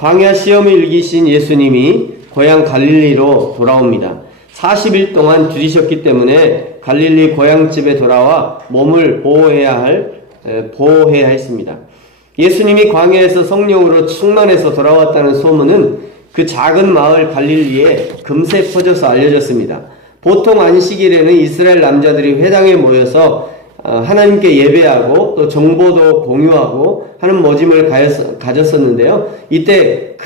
광야 시험을 이기신 예수님이 고향 갈릴리로 돌아옵니다. 40일 동안 들이셨기 때문에 갈릴리 고향집에 돌아와 몸을 보호해야 했습니다. 예수님이 광야에서 성령으로 충만해서 돌아왔다는 소문은 그 작은 마을 갈릴리에 금세 퍼져서 알려졌습니다. 보통 안식일에는 이스라엘 남자들이 회당에 모여서 하나님께 예배하고 또 정보도 공유하고 하는 모임을 가졌었는데요. 이때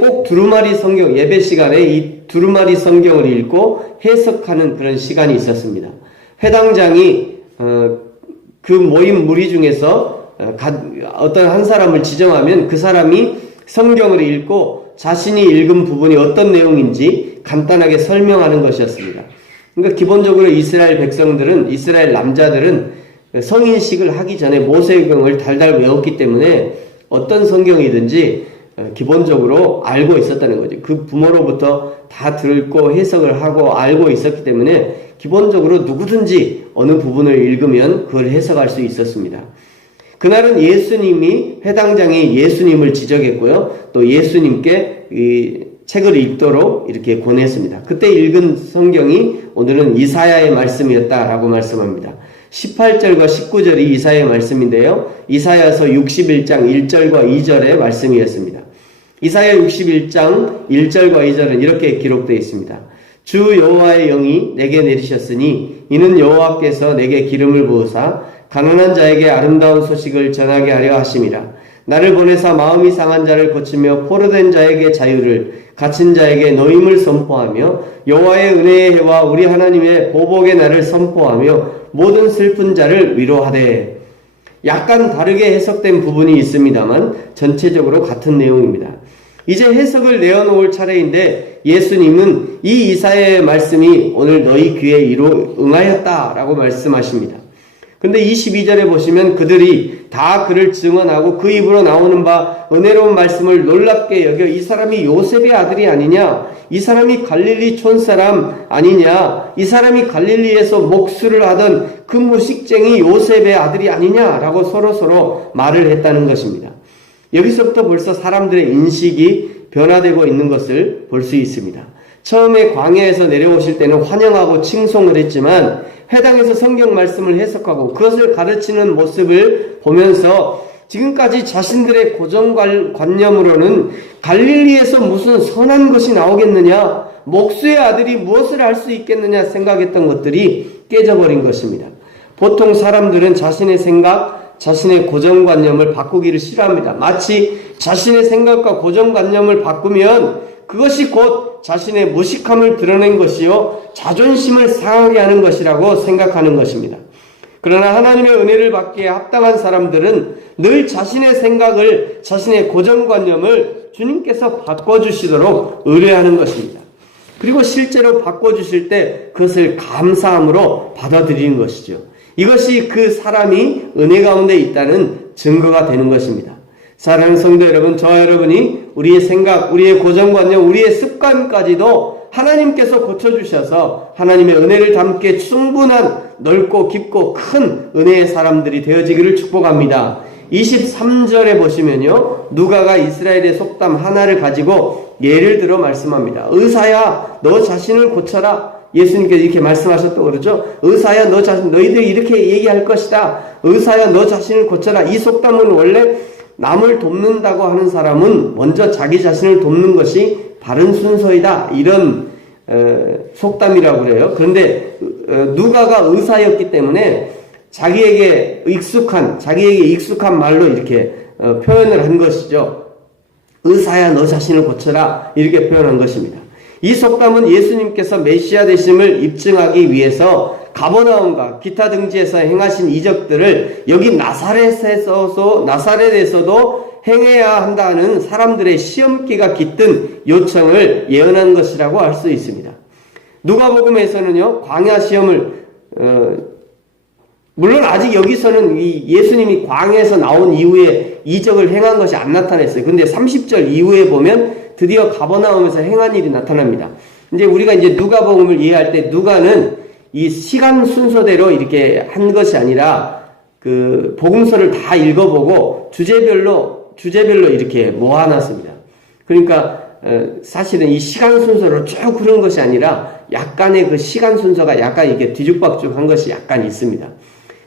꼭 두루마리 성경, 예배 시간에 이 두루마리 성경을 읽고 해석하는 그런 시간이 있었습니다. 회당장이 그 모임 무리 중에서 어떤 한 사람을 지정하면 그 사람이 성경을 읽고 자신이 읽은 부분이 어떤 내용인지 간단하게 설명하는 것이었습니다. 그러니까 기본적으로 이스라엘 남자들은 성인식을 하기 전에 모세경을 달달 외웠기 때문에 어떤 성경이든지 기본적으로 알고 있었다는 거죠. 그 부모로부터 다 듣고 해석을 하고 알고 있었기 때문에 기본적으로 누구든지 어느 부분을 읽으면 그걸 해석할 수 있었습니다. 그날은 예수님이 회당장이 예수님을 지적했고요. 또 예수님께 이 책을 읽도록 이렇게 권했습니다. 그때 읽은 성경이 오늘은 이사야의 말씀이었다라고 말씀합니다. 18절과 19절이 이사야의 말씀인데요. 이사야서 61장 1절과 2절의 말씀이었습니다. 이사야 61장 1절과 2절은 이렇게 기록되어 있습니다. 주 여호와의 영이 내게 내리셨으니 이는 여호와께서 내게 기름을 부으사 가난한 자에게 아름다운 소식을 전하게 하려 하심이라. 나를 보내사 마음이 상한 자를 고치며 포로된 자에게 자유를, 갇힌 자에게 노임을 선포하며 여호와의 은혜의 해와 우리 하나님의 보복의 날을 선포하며 모든 슬픈 자를 위로하되. 약간 다르게 해석된 부분이 있습니다만 전체적으로 같은 내용입니다. 이제 해석을 내어놓을 차례인데 예수님은 이 이사야의 말씀이 오늘 너희 귀에 응하였다라고 말씀하십니다. 근데 22절에 보시면 그들이 다 그를 증언하고 그 입으로 나오는 바 은혜로운 말씀을 놀랍게 여겨 이 사람이 요셉의 아들이 아니냐? 이 사람이 갈릴리 촌사람 아니냐? 이 사람이 갈릴리에서 목수를 하던 그 무식쟁이 요셉의 아들이 아니냐라고 서로 말을 했다는 것입니다. 여기서부터 벌써 사람들의 인식이 변화되고 있는 것을 볼 수 있습니다. 처음에 광야에서 내려오실 때는 환영하고 칭송을 했지만 회당에서 성경 말씀을 해석하고 그것을 가르치는 모습을 보면서 지금까지 자신들의 고정관념으로는 갈릴리에서 무슨 선한 것이 나오겠느냐, 목수의 아들이 무엇을 할 수 있겠느냐 생각했던 것들이 깨져버린 것입니다. 보통 사람들은 자신의 생각, 자신의 고정관념을 바꾸기를 싫어합니다. 마치 자신의 생각과 고정관념을 바꾸면 그것이 곧 자신의 무식함을 드러낸 것이요 자존심을 상하게 하는 것이라고 생각하는 것입니다. 그러나 하나님의 은혜를 받기에 합당한 사람들은 늘 자신의 생각을, 자신의 고정관념을 주님께서 바꿔주시도록 의뢰하는 것입니다. 그리고 실제로 바꿔주실 때 그것을 감사함으로 받아들이는 것이죠. 이것이 그 사람이 은혜 가운데 있다는 증거가 되는 것입니다. 사랑하는 성도 여러분, 저와 여러분이 우리의 생각, 우리의 고정관념, 우리의 습관까지도 하나님께서 고쳐주셔서 하나님의 은혜를 담게 충분한 넓고 깊고 큰 은혜의 사람들이 되어지기를 축복합니다. 23절에 보시면요, 누가가 이스라엘의 속담 하나를 가지고 예를 들어 말씀합니다. 의사야, 너 자신을 고쳐라. 예수님께서 이렇게 말씀하셨다고 그러죠. 의사야, 너희들이 이렇게 얘기할 것이다. 의사야, 너 자신을 고쳐라. 이 속담은 원래 남을 돕는다고 하는 사람은 먼저 자기 자신을 돕는 것이 바른 순서이다. 이런 속담이라고 그래요. 그런데 누가가 의사였기 때문에 자기에게 익숙한 말로 이렇게 표현을 한 것이죠. 의사야, 너 자신을 고쳐라. 이렇게 표현한 것입니다. 이 속담은 예수님께서 메시아 되심을 입증하기 위해서 가버나움과 기타 등지에서 행하신 이적들을 여기 나사렛에서도 행해야 한다는 사람들의 시험기가 깃든 요청을 예언한 것이라고 할 수 있습니다. 누가복음에서는요, 광야 시험을 물론 아직 여기서는 이 예수님이 광야에서 나온 이후에 이적을 행한 것이 안 나타났어요. 근데 30절 이후에 보면 드디어 가버나움에서 행한 일이 나타납니다. 이제 우리가 누가복음을 이해할 때 누가는 이 시간 순서대로 이렇게 한 것이 아니라 그 복음서를 다 읽어보고 주제별로 주제별로 이렇게 모아놨습니다. 그러니까 사실은 이 시간 순서로 쭉 흐른 것이 아니라 약간의 그 시간 순서가 약간 이렇게 뒤죽박죽한 것이 약간 있습니다.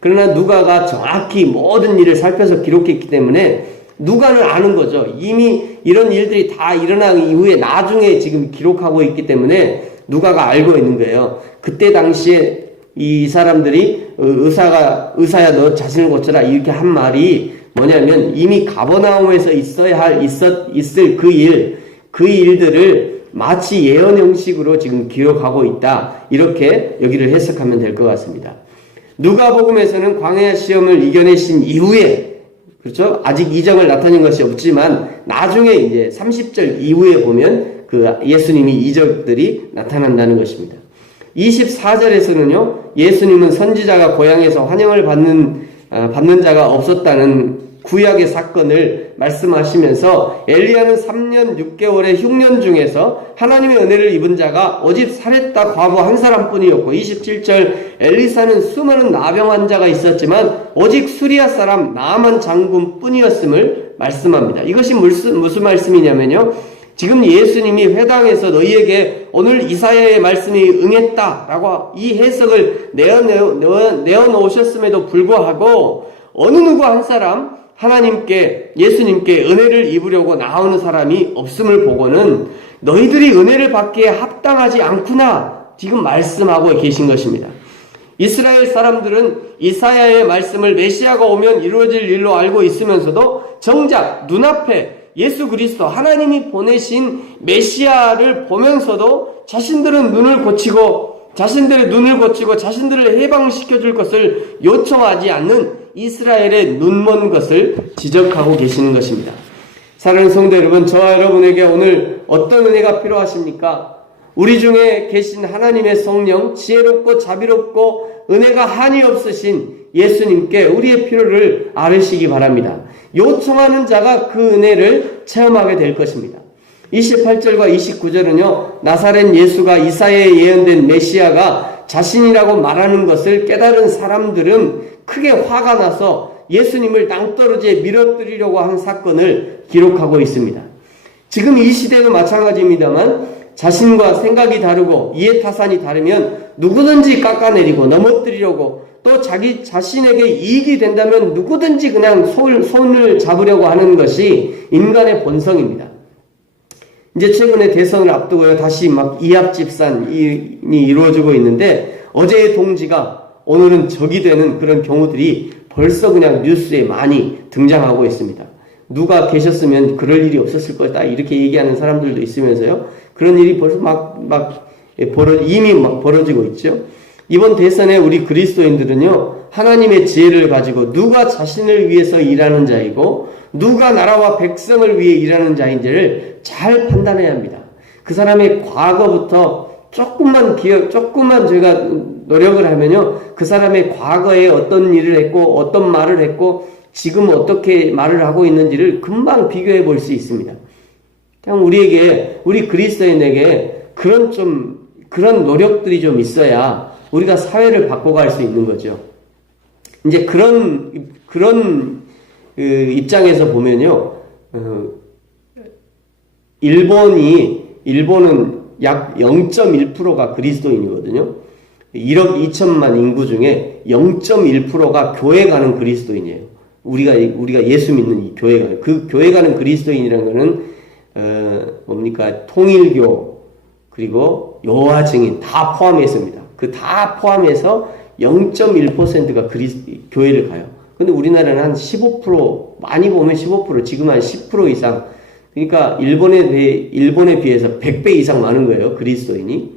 그러나 누가가 정확히 모든 일을 살펴서 기록했기 때문에 누가는 아는 거죠. 이미 이런 일들이 다 일어난 이후에 나중에 지금 기록하고 있기 때문에 누가가 알고 있는 거예요. 그때 당시에 이 사람들이 의사야 너 자신을 고쳐라 이렇게 한 말이 뭐냐면 이미 가버나움에서 있을 그 일들을 마치 예언 형식으로 지금 기록하고 있다. 이렇게 여기를 해석하면 될 것 같습니다. 누가복음에서는 광야 시험을 이겨내신 이후에 그렇죠? 아직 이적을 나타낸 것이 없지만 나중에 이제 30절 이후에 보면 그 예수님이 이적들이 나타난다는 것입니다. 24절에서는요. 예수님은 선지자가 고향에서 환영을 받는 자가 없었다는 구약의 사건을 말씀하시면서 엘리야는 3년 6개월의 흉년 중에서 하나님의 은혜를 입은 자가 오직 사렙다 과부 한 사람뿐이었고 27절 엘리사는 수많은 나병 환자가 있었지만 오직 수리아 사람 나아만 장군뿐이었음을 말씀합니다. 이것이 무슨 말씀이냐면요. 지금 예수님이 회당에서 너희에게 오늘 이사야의 말씀이 응했다라고 이 해석을 내어놓으셨음에도 불구하고 어느 누구 한 사람 하나님께 예수님께 은혜를 입으려고 나오는 사람이 없음을 보고는 너희들이 은혜를 받기에 합당하지 않구나 지금 말씀하고 계신 것입니다. 이스라엘 사람들은 이사야의 말씀을 메시아가 오면 이루어질 일로 알고 있으면서도 정작 눈앞에 예수 그리스도 하나님이 보내신 메시아를 보면서도 자신들의 눈을 고치고 자신들을 해방시켜 줄 것을 요청하지 않는 이스라엘의 눈먼 것을 지적하고 계시는 것입니다. 사랑하는 성도 여러분, 저와 여러분에게 오늘 어떤 은혜가 필요하십니까? 우리 중에 계신 하나님의 성령, 지혜롭고 자비롭고 은혜가 한이 없으신 예수님께 우리의 필요를 아뢰시기 바랍니다. 요청하는 자가 그 은혜를 체험하게 될 것입니다. 28절과 29절은요. 나사렛 예수가 이사야에 예언된 메시아가 자신이라고 말하는 것을 깨달은 사람들은 크게 화가 나서 예수님을 낭떠러지에 밀어뜨리려고 한 사건을 기록하고 있습니다. 지금 이 시대도 마찬가지입니다만 자신과 생각이 다르고 이해타산이 다르면 누구든지 깎아내리고 넘어뜨리려고 또 자기 자신에게 이익이 된다면 누구든지 그냥 손을 잡으려고 하는 것이 인간의 본성입니다. 이제 최근에 대선을 앞두고요. 다시 막 이합집산이 이루어지고 있는데 어제의 동지가 오늘은 적이 되는 그런 경우들이 벌써 그냥 뉴스에 많이 등장하고 있습니다. 누가 계셨으면 그럴 일이 없었을 거다 이렇게 얘기하는 사람들도 있으면서요. 그런 일이 벌써 이미 벌어지고 있죠. 이번 대선에 우리 그리스도인들은요. 하나님의 지혜를 가지고 누가 자신을 위해서 일하는 자이고 누가 나라와 백성을 위해 일하는 자인지를 잘 판단해야 합니다. 그 사람의 과거부터 조금만 제가 노력을 하면요. 그 사람의 과거에 어떤 일을 했고 어떤 말을 했고 지금 어떻게 말을 하고 있는지를 금방 비교해 볼 수 있습니다. 그냥 우리 그리스도인에게 그런 노력들이 좀 있어야 우리가 사회를 바꿔갈 수 있는 거죠. 이제 그런 입장에서 보면요, 일본은 약 0.1%가 그리스도인이거든요. 1억 2천만 인구 중에 0.1%가 교회 가는 그리스도인이에요. 우리가 예수 믿는 이 교회 가는 그 교회 가는 그리스도인이라는 거는 통일교 그리고 여호와 증인 다 포함했습니다. 그 다 포함해서 0.1%가 교회를 가요. 근데 우리나라는 한 15%, 많이 보면 15%, 지금 한 10% 이상. 그러니까 일본에 비해서 100배 이상 많은 거예요, 그리스도인이.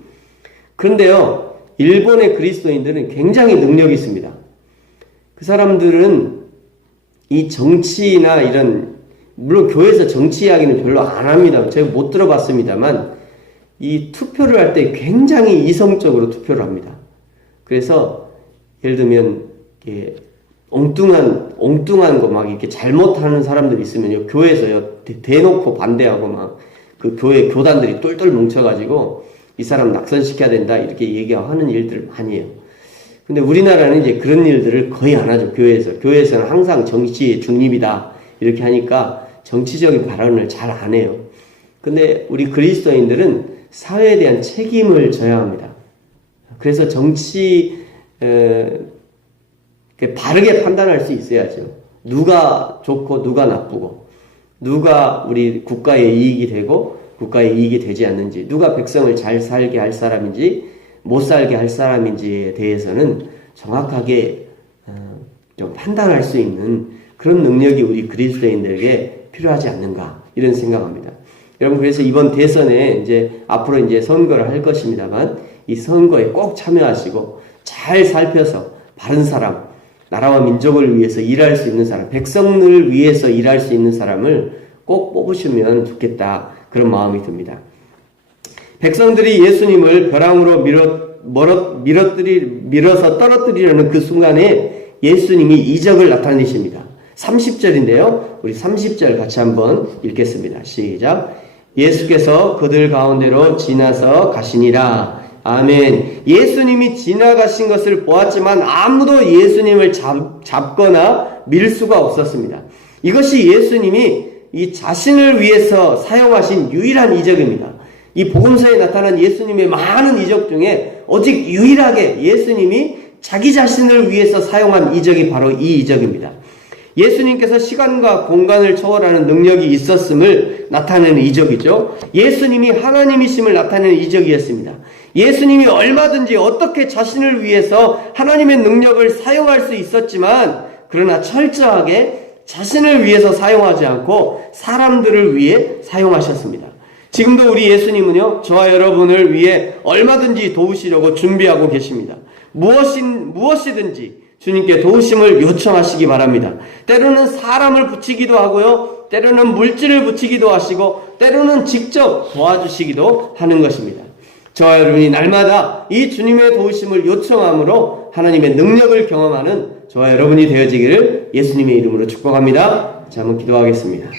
그런데요, 일본의 그리스도인들은 굉장히 능력이 있습니다. 그 사람들은 이 정치나 물론 교회에서 정치 이야기는 별로 안 합니다. 제가 못 들어봤습니다만, 이 투표를 할 때 굉장히 이성적으로 투표를 합니다. 그래서, 예를 들면, 엉뚱한 거 막 이렇게 잘못하는 사람들이 있으면요, 교회에서요, 대놓고 반대하고 그 교회 교단들이 똘똘 뭉쳐가지고, 이 사람 낙선시켜야 된다, 이렇게 얘기하는 일들을 많이 해요. 근데 우리나라는 이제 그런 일들을 거의 안 하죠, 교회에서. 교회에서는 항상 정치의 중립이다, 이렇게 하니까 정치적인 발언을 잘 안 해요. 근데 우리 그리스도인들은 사회에 대한 책임을 져야 합니다. 그래서 바르게 판단할 수 있어야죠. 누가 좋고 누가 나쁘고, 누가 우리 국가의 이익이 되고 국가의 이익이 되지 않는지, 누가 백성을 잘 살게 할 사람인지 못 살게 할 사람인지에 대해서는 정확하게 좀 판단할 수 있는 그런 능력이 우리 그리스도인들에게 필요하지 않는가, 이런 생각합니다. 여러분, 그래서 이번 대선에 앞으로 선거를 할 것입니다만, 이 선거에 꼭 참여하시고 잘 살펴서 바른 사람, 나라와 민족을 위해서 일할 수 있는 사람, 백성을 위해서 일할 수 있는 사람을 꼭 뽑으시면 좋겠다, 그런 마음이 듭니다. 백성들이 예수님을 벼랑으로 밀어서 떨어뜨리려는 그 순간에 예수님이 이적을 나타내십니다. 30절인데요. 우리 30절 같이 한번 읽겠습니다. 시작. 예수께서 그들 가운데로 지나서 가시니라. 아멘. 예수님이 지나가신 것을 보았지만 아무도 예수님을 잡거나 밀 수가 없었습니다. 이것이 예수님이 이 자신을 위해서 사용하신 유일한 이적입니다. 이 복음서에 나타난 예수님의 많은 이적 중에 오직 유일하게 예수님이 자기 자신을 위해서 사용한 이적이 바로 이 이적입니다. 예수님께서 시간과 공간을 초월하는 능력이 있었음을 나타내는 이적이죠. 예수님이 하나님이심을 나타내는 이적이었습니다. 예수님이 얼마든지 어떻게 자신을 위해서 하나님의 능력을 사용할 수 있었지만, 그러나 철저하게 자신을 위해서 사용하지 않고 사람들을 위해 사용하셨습니다. 지금도 우리 예수님은요, 저와 여러분을 위해 얼마든지 도우시려고 준비하고 계십니다. 무엇이든지 주님께 도우심을 요청하시기 바랍니다. 때로는 사람을 붙이기도 하고요, 때로는 물질을 붙이기도 하시고, 때로는 직접 도와주시기도 하는 것입니다. 저와 여러분이 날마다 이 주님의 도우심을 요청함으로 하나님의 능력을 경험하는 저와 여러분이 되어지기를 예수님의 이름으로 축복합니다. 자, 한번 기도하겠습니다.